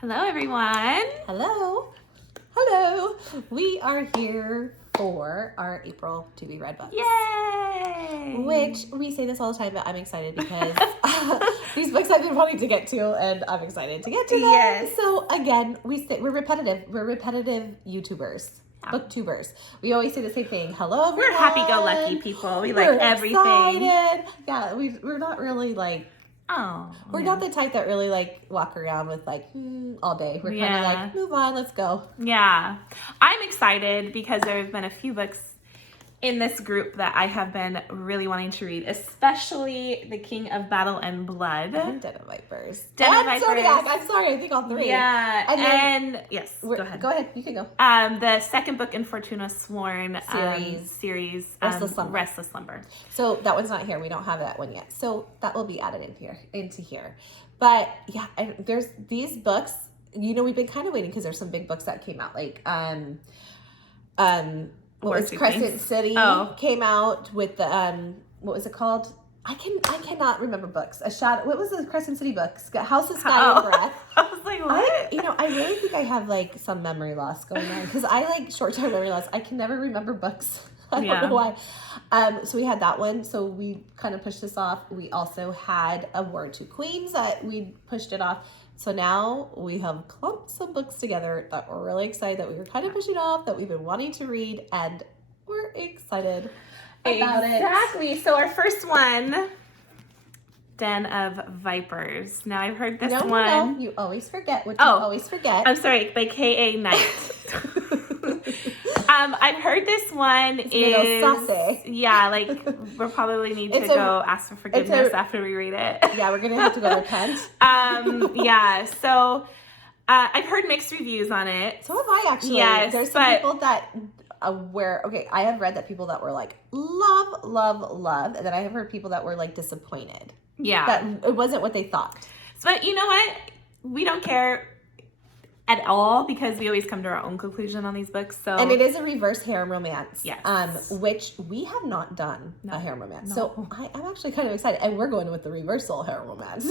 Hello, everyone. Hello. Hello. We are here for our April to be read books. Yay! Which we say this all the time, but I'm excited because these books I've been wanting to get to, and I'm excited to get to them. Yes. So again, we're repetitive. We're repetitive YouTubers. Yeah. Booktubers. We always say the same thing. Hello, everyone. We're happy-go-lucky people. We like We're everything. Excited. Yeah, we're not really like. Oh. We're not the type that really like walk around with like all day. We're kind of like, move on, let's go. Yeah. I'm excited because there have been a few books in this group that I have been really wanting to read, especially The King of Battle and Blood. And Den of Vipers. Den of Vipers. Zodiac. I'm sorry, I think all three. Yeah. And yes, go ahead. Go ahead, you can go. The second book in Fortuna Sworn series Restless Slumber. So that one's not here. We don't have that one yet. So that will be added into here. But yeah, there's these books, we've been kind of waiting because there's some big books that came out. Like what was Crescent City came out with the what was it called? I cannot remember books. What was the Crescent City books? House of Sky and Breath. I was like, what? I really think I have like some memory loss going on because I like short-term memory loss. I can never remember books. I don't know why. So we had that one. So we kind of pushed this off. We also had A War of Two Queens that we pushed it off. So now we have clumped some books together that we're really excited that we were kind of pushing off, that we've been wanting to read, and we're excited about it. Exactly. So our first one, Den of Vipers. Now I've heard this one. No, you always forget what you always forget. I'm sorry, by K.A. Knight. I've heard this one is saucy. Yeah, like we'll probably need to go ask for forgiveness after we read it. Yeah, we're gonna have to go repent. Yeah. So I've heard mixed reviews on it. So have I actually. Yes, there's some people that I have read that people that were like love, and then I have heard people that were like disappointed. Yeah, that it wasn't what they thought. But you know what? We don't care at all because we always come to our own conclusion on these books. So and it is a reverse harem romance. Yes. Which we have not done a harem romance. No. So I'm actually kind of excited, and we're going with the reversal harem romance.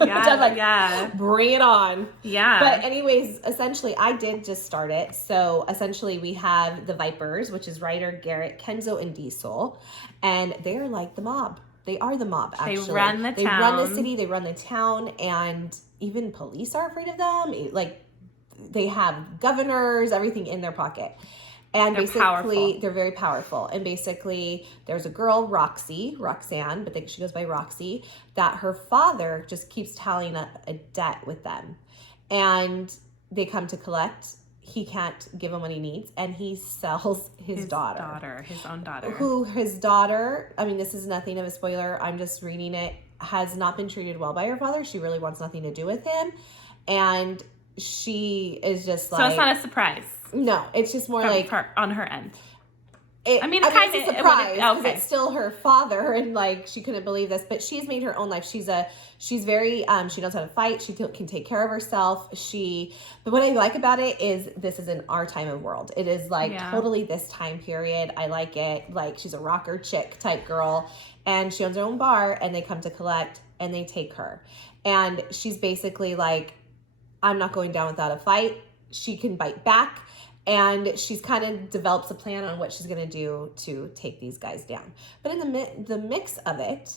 Yeah, which I'm like, bring it on. Yeah. But anyways, essentially, I did just start it. So essentially, we have the Vipers, which is writer Garrett, Kenzo, and Diesel, and they're like the mob. They are the mob, actually. They run the town. They run the city, they run the town, and even police are afraid of them. Like, they have governors, everything in their pocket. And they're very powerful. And basically, there's a girl, Roxanne, but she goes by Roxy, that her father just keeps tallying up a debt with them. And they come to collect. He can't give him what he needs, and he sells his daughter. His own daughter. His daughter, I mean, this is nothing of a spoiler, I'm just reading it, has not been treated well by her father. She really wants nothing to do with him. And she is just like... So it's not a surprise. No, it's just more like... on her end. It's a surprise because it's still her father, and like she couldn't believe this, but she's made her own life. She's very she knows how to fight. She can take care of herself. But what I like about it is this is in our time of world. It is like totally this time period. I like it. Like she's a rocker chick type girl, and she owns her own bar, and they come to collect, and they take her, and she's basically like, I'm not going down without a fight. She can bite back. And she's kind of develops a plan on what she's going to do to take these guys down. But in the mix of it,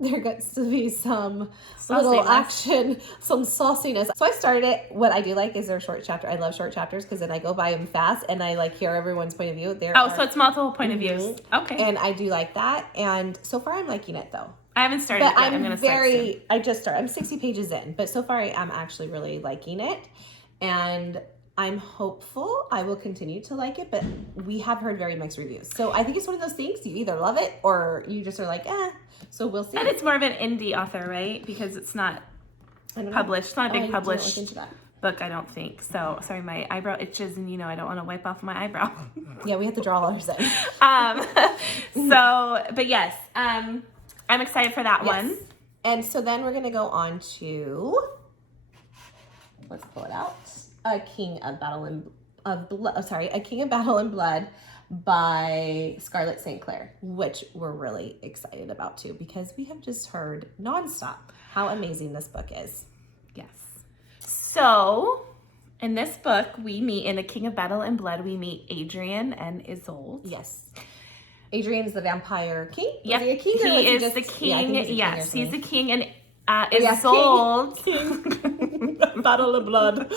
there gets to be some little action, some sauciness. So I started it. What I do like is they're short chapter. I love short chapters because then I go by them fast and I like hear everyone's point of view. So it's multiple point of views. Okay. And I do like that. And so far I'm liking it though. I haven't started yet. I'm going to start soon. I just started. I'm 60 pages in. But so far I am actually really liking it. And I'm hopeful I will continue to like it, but we have heard very mixed reviews. So I think it's one of those things, you either love it or you just are like, so we'll see. And it's more of an indie author, right? Because it's not published. It's not a big published book, I don't think. So, sorry, my eyebrow itches and I don't want to wipe off my eyebrow. Yeah, we have to draw ours in. But yes, I'm excited for that one. And so then we're going to go on to, let's pull it out. A King of Battle and Blood by Scarlett St. Clair, which we're really excited about too, because we have just heard nonstop how amazing this book is. Yes. So, in this book, we meet, in The King of Battle and Blood, we meet Adrian and Isolde. Yes. Adrian is the vampire king? Yep. Was he a king? He is the king. Yes, he's the king. And Yes, Isolde. king. Battle of Blood.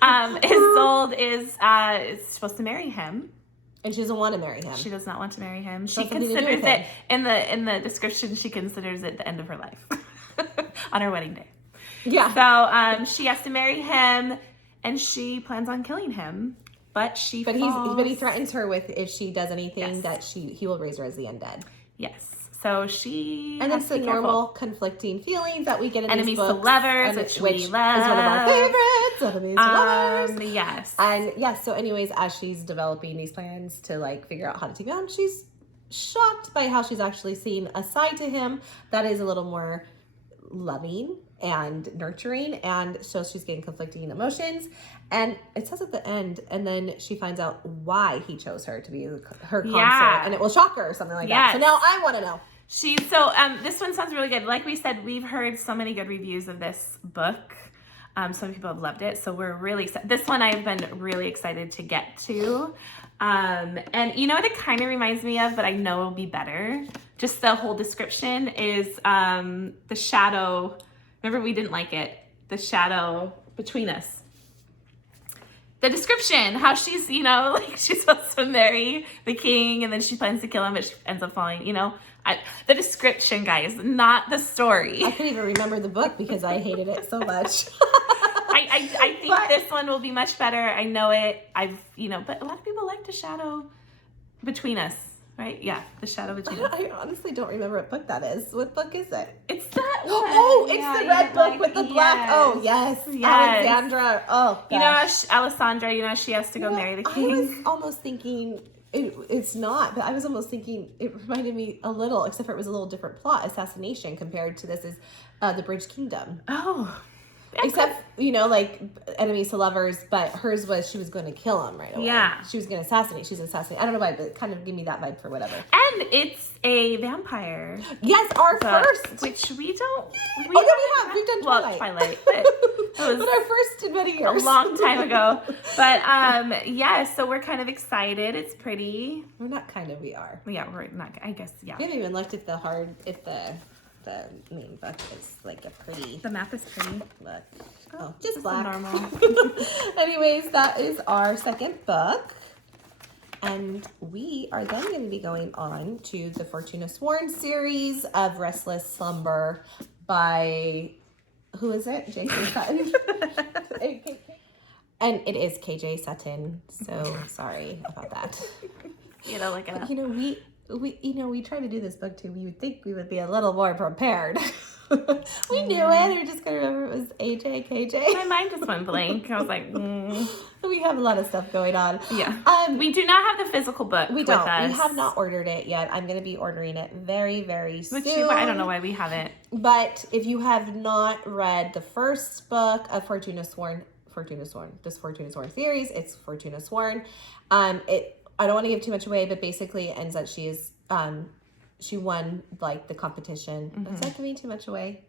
Isolde is supposed to marry him. And she doesn't want to marry him. She does not want to marry him. She Nothing to do considers with it, him. in the description, she considers it the end of her life on her wedding day. Yeah. So she has to marry him, and she plans on killing him. But he threatens her with, if she does anything, Yes. that he will raise her as the undead. Yes. So she And has it's to the be normal careful. conflicting feelings that we get in Enemies these to books. lovers, which we love. is one of our favorites. Enemies to lovers. Yes. And yes, so anyways, as she's developing these plans to like figure out how to take him on, she's shocked by how she's actually seen a side to him that is a little more loving and nurturing, and so she's getting conflicting emotions. And it says at the end, and then she finds out why he chose her to be her consort, and it will shock her or something like that. So now I want to know. This one sounds really good. Like we said, we've heard so many good reviews of this book. Some people have loved it, so we're really excited. This one I've been really excited to get to. And you know what it kind of reminds me of, but I know it'll be better. Just the whole description is the shadow. Remember, we didn't like it. The shadow between us. The description, how she's, she's supposed to marry the king and then she plans to kill him, but she ends up falling, the description, guys, not the story. I couldn't even remember the book because I hated it so much. I think this one will be much better. I know it. But a lot of people like the shadow between us, right? Yeah, the shadow between us. I honestly don't remember what book that is. What book is it? It's that one. Oh, it's the red book with the black. Oh, yes. Alexandra. Oh, gosh. Alessandra, she has to go marry the king. I was almost thinking, it's not, but I was almost thinking it reminded me a little, except for it was a little different plot, assassination, compared to this is The Bridge Kingdom. Oh. Except, like enemies to lovers, but hers was she was going to kill him right away. Yeah. She was going to assassinate. She's assassinating. I don't know why, but it kind of gave me that vibe for whatever. And it's a vampire. Yes, our first. Which we don't. We've done Twilight. Twilight. But but our first in many years. A long time ago. But so we're kind of excited. It's pretty. We're not kind of, we are. Yeah, we're not, I guess, yeah. We haven't even looked at the main book is like a pretty. The map is pretty. Look. Oh, just black. Normal. Anyways, that is our second book. And we are then going to be going on to the Fortuna Sworn series of Restless, Slumber by, who is it? J.K. Sutton. And it is K.J. Sutton. So sorry about that. Look it up. We tried to do this book too. We would think we would be a little more prepared. We knew it. We just couldn't remember it was AJ, KJ. My mind just went blank. I was like, We have a lot of stuff going on. Yeah. We do not have the physical book. We don't. With us. We have not ordered it yet. I'm going to be ordering it very, very soon. I don't know why we haven't. But if you have not read the first book of Fortuna Sworn series, it's Fortuna Sworn. I don't want to give too much away, but basically it ends that she won like the competition. Mm-hmm. Is that giving too much away?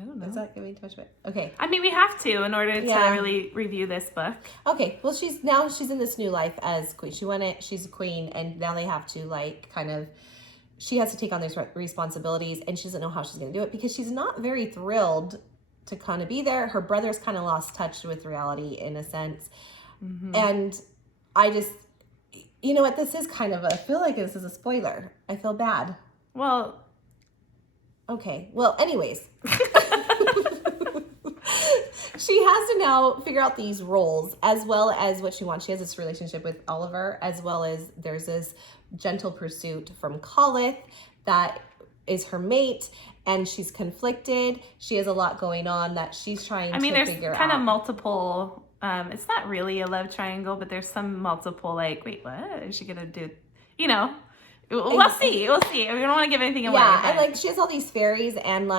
I don't know. Is that giving too much away? Okay. I mean, we have to in order to really review this book. Okay. Well, she's in this new life as queen. She won it. She's a queen, and now they have to she has to take on these responsibilities, and she doesn't know how she's going to do it because she's not very thrilled to kind of be there. Her brother's kind of lost touch with reality in a sense. Mm-hmm. And I just, what this is kind of I feel like this is a spoiler. I feel bad. Well. Okay. Well, anyways. She has to now figure out these roles as well as what she wants. She has this relationship with Oliver, as well as there's this gentle pursuit from Colette that is her mate. And she's conflicted. She has a lot going on that she's trying to figure out. There's kind of multiple, it's not really a love triangle, but there's some multiple, wait, what is she going to do? We'll see. We don't want to give anything away. Yeah, but. And she has all these fairies and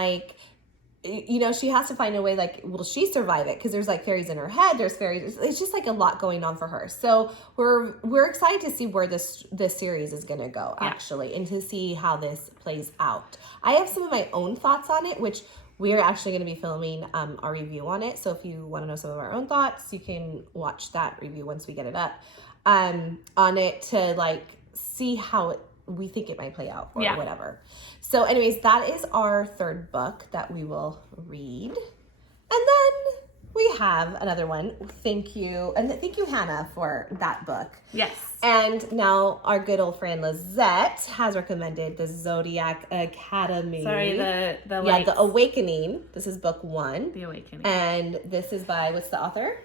she has to find a way, will she survive it? Because there's fairies in her head, there's fairies. It's just a lot going on for her. So we're excited to see where this series is going to go, actually, and to see how this plays out. I have some of my own thoughts on it, which we're actually going to be filming our review on it. So if you want to know some of our own thoughts, you can watch that review once we get it up on it to like see how we think it might play out or whatever. So anyways, that is our third book that we will read. And then we have another one. Thank you. And thank you, Hannah, for that book. Yes. And now our good old friend Lizette has recommended the Zodiac Academy. Sorry, the The Awakening. This is book 1. The Awakening. And this is by, what's the author?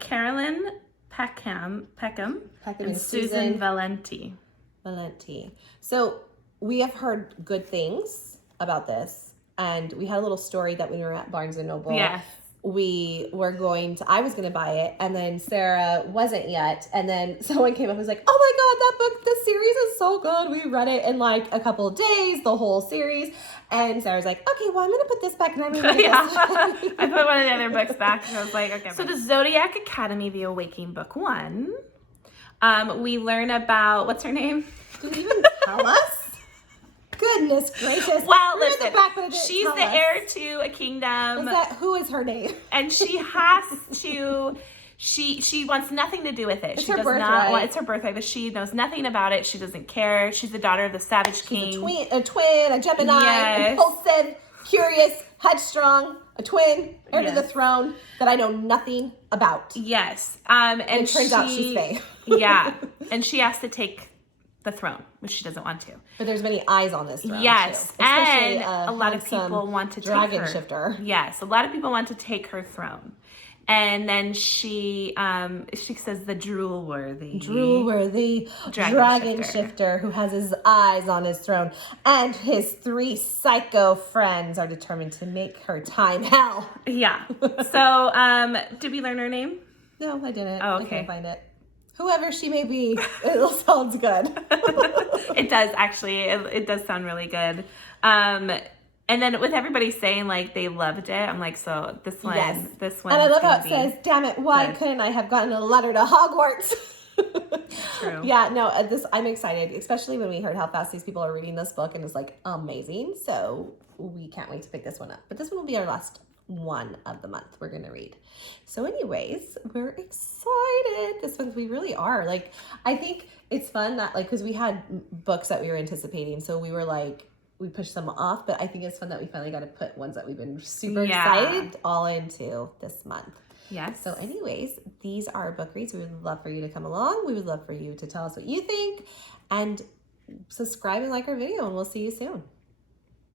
Carolyn Peckham and Susanne Valenti. So we have heard good things about this. And we had a little story that when we were at Barnes & Noble. Yeah. I was going to buy it, and then Sarah wasn't yet, and then someone came up and was like, oh my god, this series is so good. We read it in like a couple of days, the whole series, and Sarah's like, okay, well, I'm going to put this back, and I'm going to read this. I put one of the other books back, and I was like, okay. So the Zodiac Academy, The Awakening, book 1, we learn about, what's her name? Did you even tell us? Goodness gracious. Well, listen, she's the heir to a kingdom. Who is her name? And she has to, she wants nothing to do with it. It's her birthright. It's her birthright, but she knows nothing about it. She doesn't care. She's the daughter of the Savage King. A twin, a Gemini, impulsive, curious, headstrong, a twin, heir to the throne that I know nothing about. Yes. And it turns out she's Faye. Yeah. And she has to take the throne, which she doesn't want to. But there's many eyes on this throne. Yes, too. Especially and a lot of people want to take her. Dragon shifter. Yes, a lot of people want to take her throne. And then she says the drool-worthy dragon shifter who has his eyes on his throne, and his 3 psycho friends are determined to make her time hell. Yeah. So, did we learn her name? No, I didn't. Oh, okay. I can't find it. Whoever she may be, it sounds good. It does, actually. It does sound really good. And then with everybody saying, like, they loved it, I'm like, so this one. And I love how it says, damn it, why couldn't I have gotten a letter to Hogwarts? True. Yeah, no, I'm excited, especially when we heard how fast these people are reading this book, and it's, like, amazing. So we can't wait to pick this one up. But this one will be our last one of the month we're going to read. So anyways, we're excited. This one, we really are. Like, I think it's fun that, like, because we had books that we were anticipating, so we were like, we pushed some off, but I think it's fun that we finally got to put ones that we've been super excited all into this month. Yes. So anyways, these are our book reads. We would love for you to come along. We would love for you to tell us what you think, and subscribe and like our video, and we'll see you soon.